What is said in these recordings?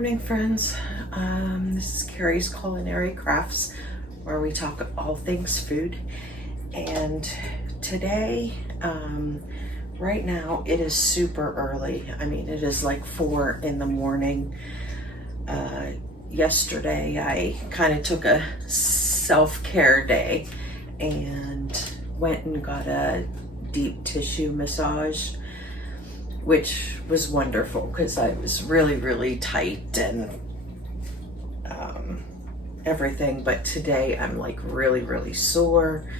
morning, friends. This is Carrie's Culinary Crafts, where we talk all things food. And today, right now, it is super early. I mean, it is like 4 in the morning. Yesterday, I kind of took a self-care day and went and got a deep tissue massage, which was wonderful because I was really tight and everything. But today I'm like really sore.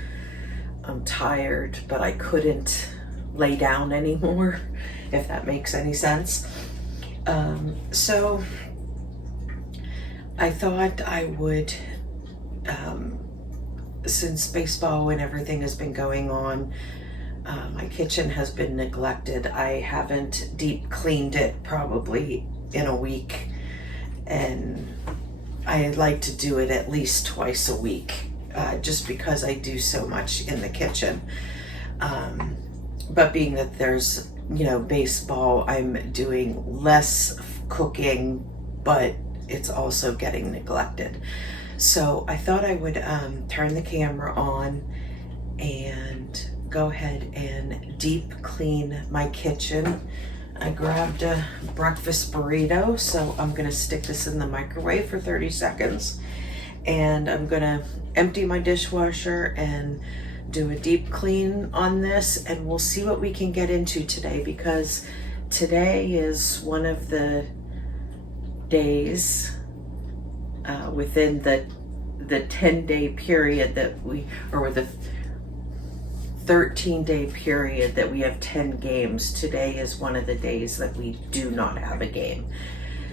I'm tired, but I couldn't lay down anymore, if that makes any sense. So I thought I would, since baseball and everything has been going on, my kitchen has been neglected. I haven't deep cleaned it probably in a week, and I like to do it at least twice a week, just because I do so much in the kitchen. But being that there's, baseball, I'm doing less cooking, but it's also getting neglected. So I thought I would turn the camera on and go ahead and deep clean my kitchen. I grabbed a breakfast burrito, so I'm gonna stick this in the microwave for 30 seconds. And I'm gonna empty my dishwasher and do a deep clean on this, and we'll see what we can get into today, because today is one of the days within the 10-day period that we, or the 13-day period that we have 10 games. Today is one of the days that we do not have a game.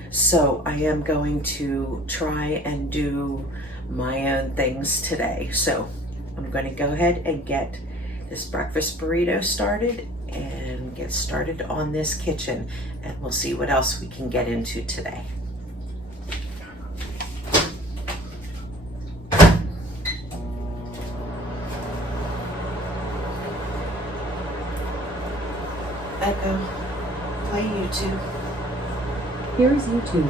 So I am going to try and do my own things today. So I'm going to go ahead and get this breakfast burrito started and get started on this kitchen, and we'll see what else we can get into today. Echo, play YouTube. Here is YouTube.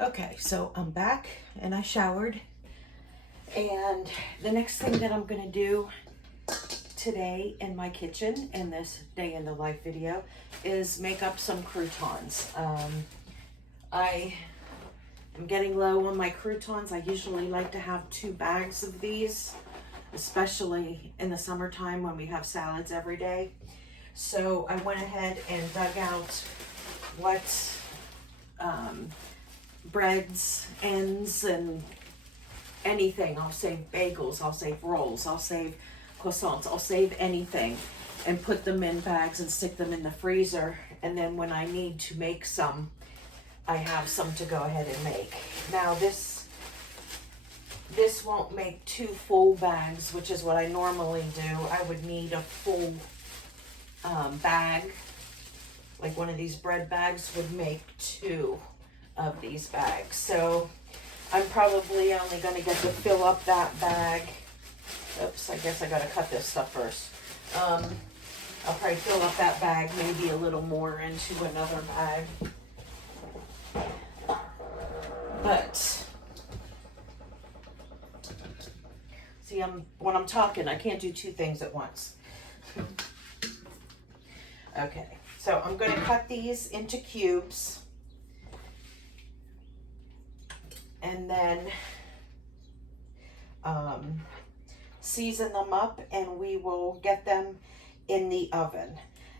Okay, so I'm back and I showered. And the next thing that I'm gonna do today in my kitchen in this day in the life video is make up some croutons. I am getting low on my croutons. I usually like to have 2 bags of these, especially in the summertime when we have salads every day. So I went ahead and dug out what breads, ends, and anything. I'll save bagels, I'll save rolls, I'll save croissants, I'll save anything, and put them in bags and stick them in the freezer. And then when I need to make some, I have some to go ahead and make. Now this won't make 2 full bags, which is what I normally do. I would need a full bag, like one of these bread bags would make 2 of these bags. So I'm probably only going to get to fill up that bag. Oops, I guess I got to cut this stuff first. I'll probably fill up that bag, maybe a little more into another bag. But see, when I'm talking, I can't do 2 things at once. Okay, so I'm going to cut these into cubes. And then season them up, and we will get them in the oven.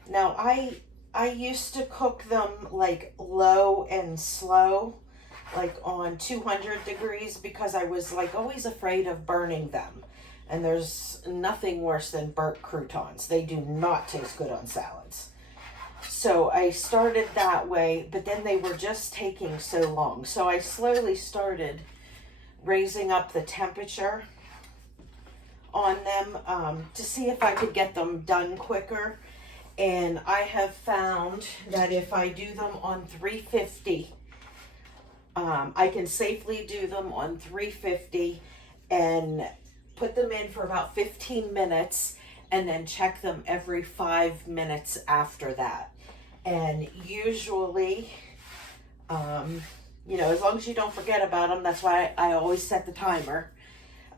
Now I used to cook them like low and slow, like on 200 degrees, because I was like always afraid of burning them. And there's nothing worse than burnt croutons. They do not taste good on salads. So I started that way, but then they were just taking so long. So I slowly started raising up the temperature on them to see if I could get them done quicker. And I have found that if I do them on 350, I can safely do them on 350 and put them in for about 15 minutes and then check them every 5 minutes after that. And usually, you know, as long as you don't forget about them, that's why I always set the timer.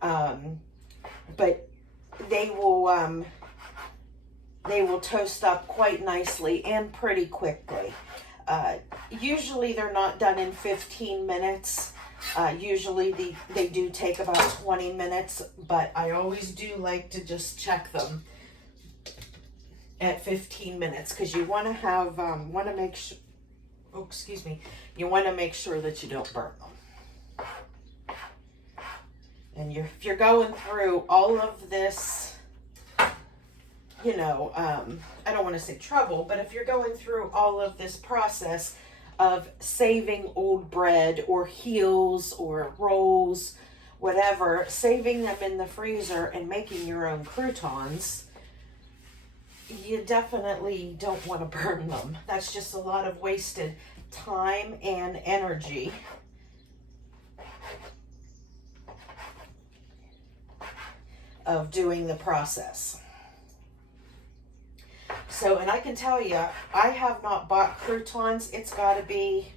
But they will toast up quite nicely and pretty quickly. Usually they're not done in 15 minutes. Usually they do take about 20 minutes, but I always do like to just check them at 15 minutes, because you want to have, make sure, oh, excuse me, you want to make sure that you don't burn them. And if you're going through all of this, you know, I don't want to say trouble, but if you're going through all of this process of saving old bread or heels or rolls, whatever, saving them in the freezer and making your own croutons, you definitely don't want to burn them. That's just a lot of wasted time and energy. Of doing the process. So, and I can tell you, I have not bought croutons. It's got to be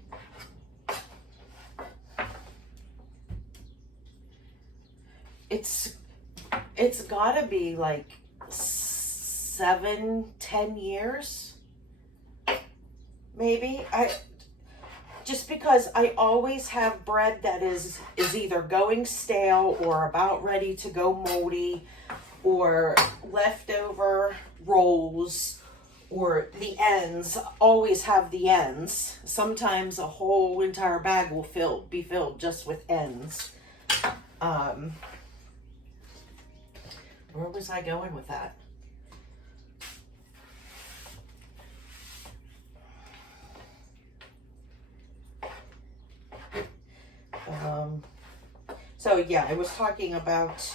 it's got to be like 7-10 years, maybe. Just because I always have bread that is either going stale or about ready to go moldy, or leftover rolls, or the ends. Always have the ends. Sometimes a whole entire bag will be filled just with ends. Where was I going with that? So yeah, I was talking about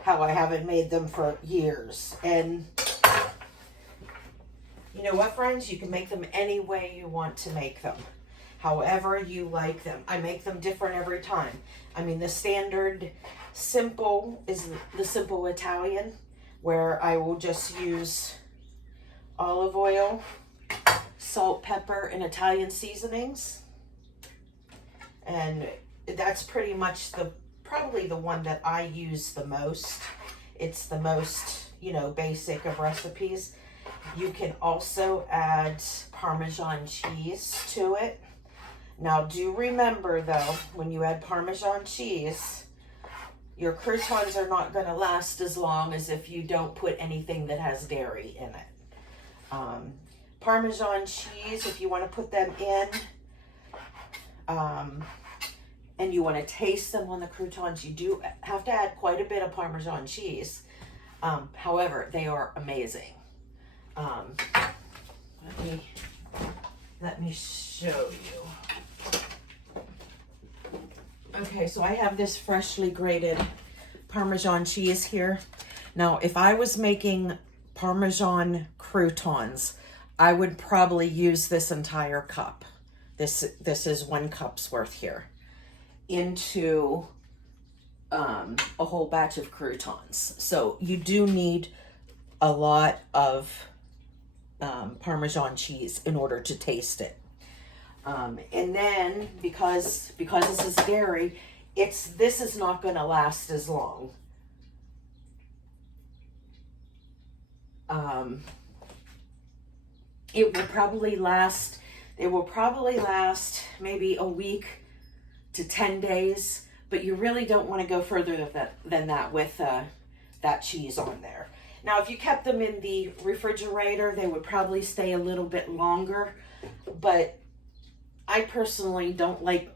how I haven't made them for years. And you know what, friends? You can make them any way you want to make them. However you like them. I make them different every time. I mean, the standard simple is the simple Italian, where I will just use olive oil, salt, pepper, and Italian seasonings. And that's pretty much probably the one that I use the most. It's the most, you know, basic of recipes. You can also add Parmesan cheese to it. Now do remember though, when you add Parmesan cheese, your croutons are not going to last as long as if you don't put anything that has dairy in it. Parmesan cheese, if you want to put them in, and you want to taste them on the croutons, you do have to add quite a bit of Parmesan cheese. However, they are amazing. Let me show you. Okay, so I have this freshly grated Parmesan cheese here. Now, if I was making Parmesan croutons, I would probably use this entire cup. This is 1 cup's worth here into a whole batch of croutons. So you do need a lot of Parmesan cheese in order to taste it. And then because this is dairy, this is not going to last as long. It will probably last maybe a week to 10 days, but you really don't want to go further than that with that cheese on there. Now, if you kept them in the refrigerator, they would probably stay a little bit longer, but I personally don't like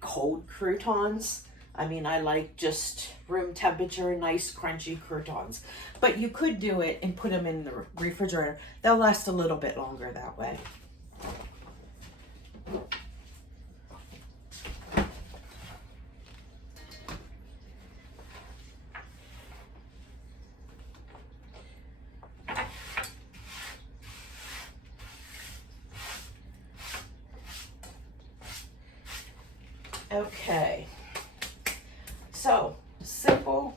cold croutons. I mean, I like just room temperature, nice crunchy croutons. But you could do it and put them in the refrigerator. They'll last a little bit longer that way. Okay, so simple.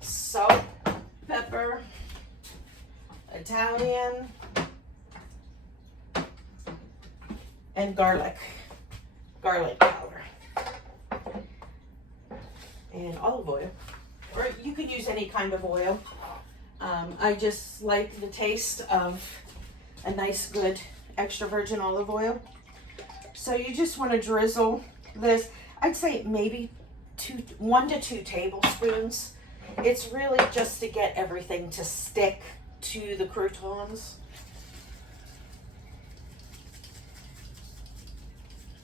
Salt, pepper, Italian, and garlic powder, and olive oil, or you could use any kind of oil. I just like the taste of a nice good extra virgin olive oil. So you just want to drizzle this. I'd say maybe 1 to 2 tablespoons. It's really just to get everything to stick to the croutons.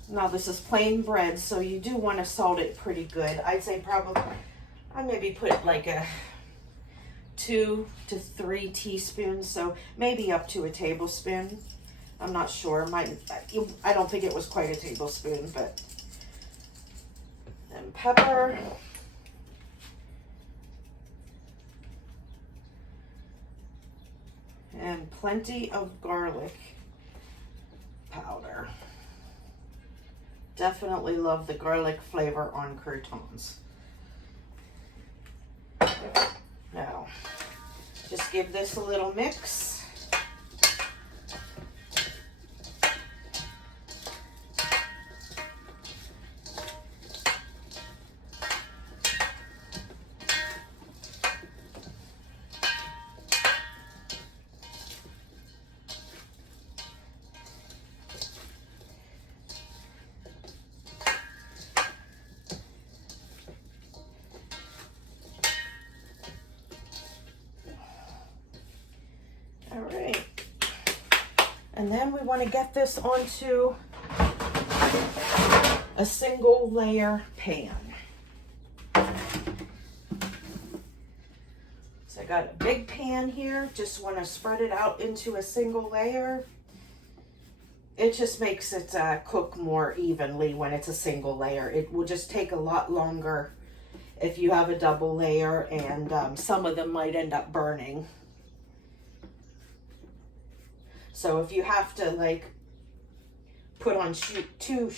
Now this is plain bread, so you do want to salt it pretty good. I'd say probably, I maybe put like a 2 to 3 teaspoons, so maybe up to a tablespoon. I'm not sure. I don't think it was quite a tablespoon, but then pepper. And plenty of garlic powder. Definitely love the garlic flavor on croutons. Now, just give this a little mix. All right, and then we want to get this onto a single layer pan. So I got a big pan here, just want to spread it out into a single layer. It just makes it cook more evenly when it's a single layer. It will just take a lot longer if you have a double layer, and some of them might end up burning. So if you have to like put on two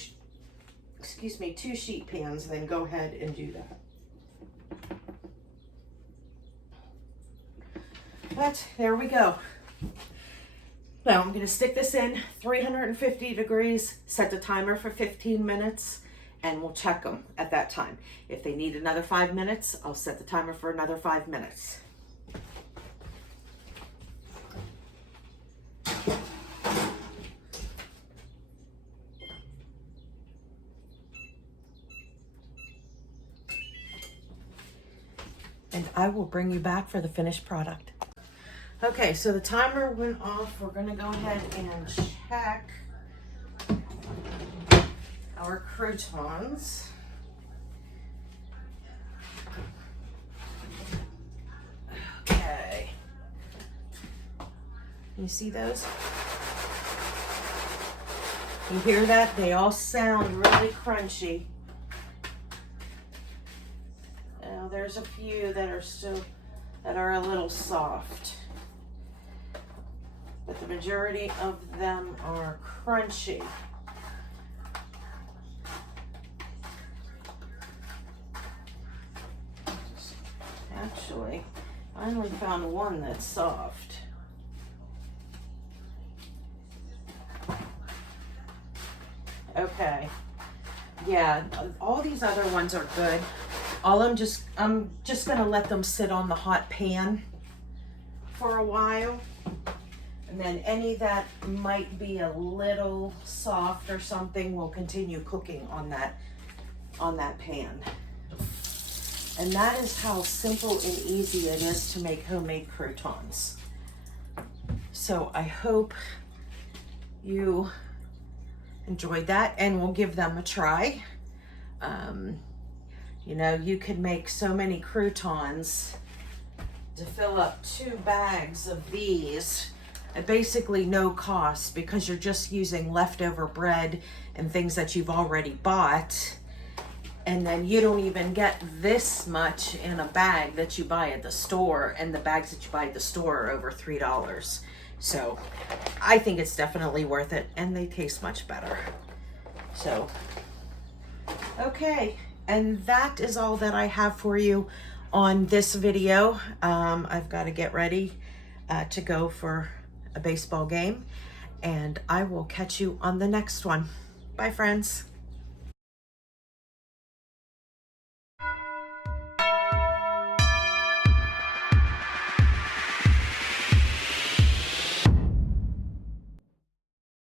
sheet pans, then go ahead and do that. But there we go. Now I'm gonna stick this in 350 degrees, set the timer for 15 minutes, and we'll check them at that time. If they need another 5 minutes, I'll set the timer for another 5 minutes. And I will bring you back for the finished product. Okay, so the timer went off. We're gonna go ahead and check our croutons. Okay. You see those? You hear that? They all sound really crunchy. Now there's a few that are a little soft. But the majority of them are crunchy. Actually, I only found one that's soft. Okay. Yeah, all these other ones are good. I'm just gonna let them sit on the hot pan for a while. And then any that might be a little soft or something will continue cooking on that pan. And that is how simple and easy it is to make homemade croutons. So I hope you enjoyed that, and we'll give them a try. You know, you could make so many croutons to fill up 2 bags of these at basically no cost, because you're just using leftover bread and things that you've already bought. And then you don't even get this much in a bag that you buy at the store, and the bags that you buy at the store are over $3. So I think it's definitely worth it, and they taste much better. So, okay, and that is all that I have for you on this video. I've got to get ready to go for a baseball game, and I will catch you on the next one. Bye, friends.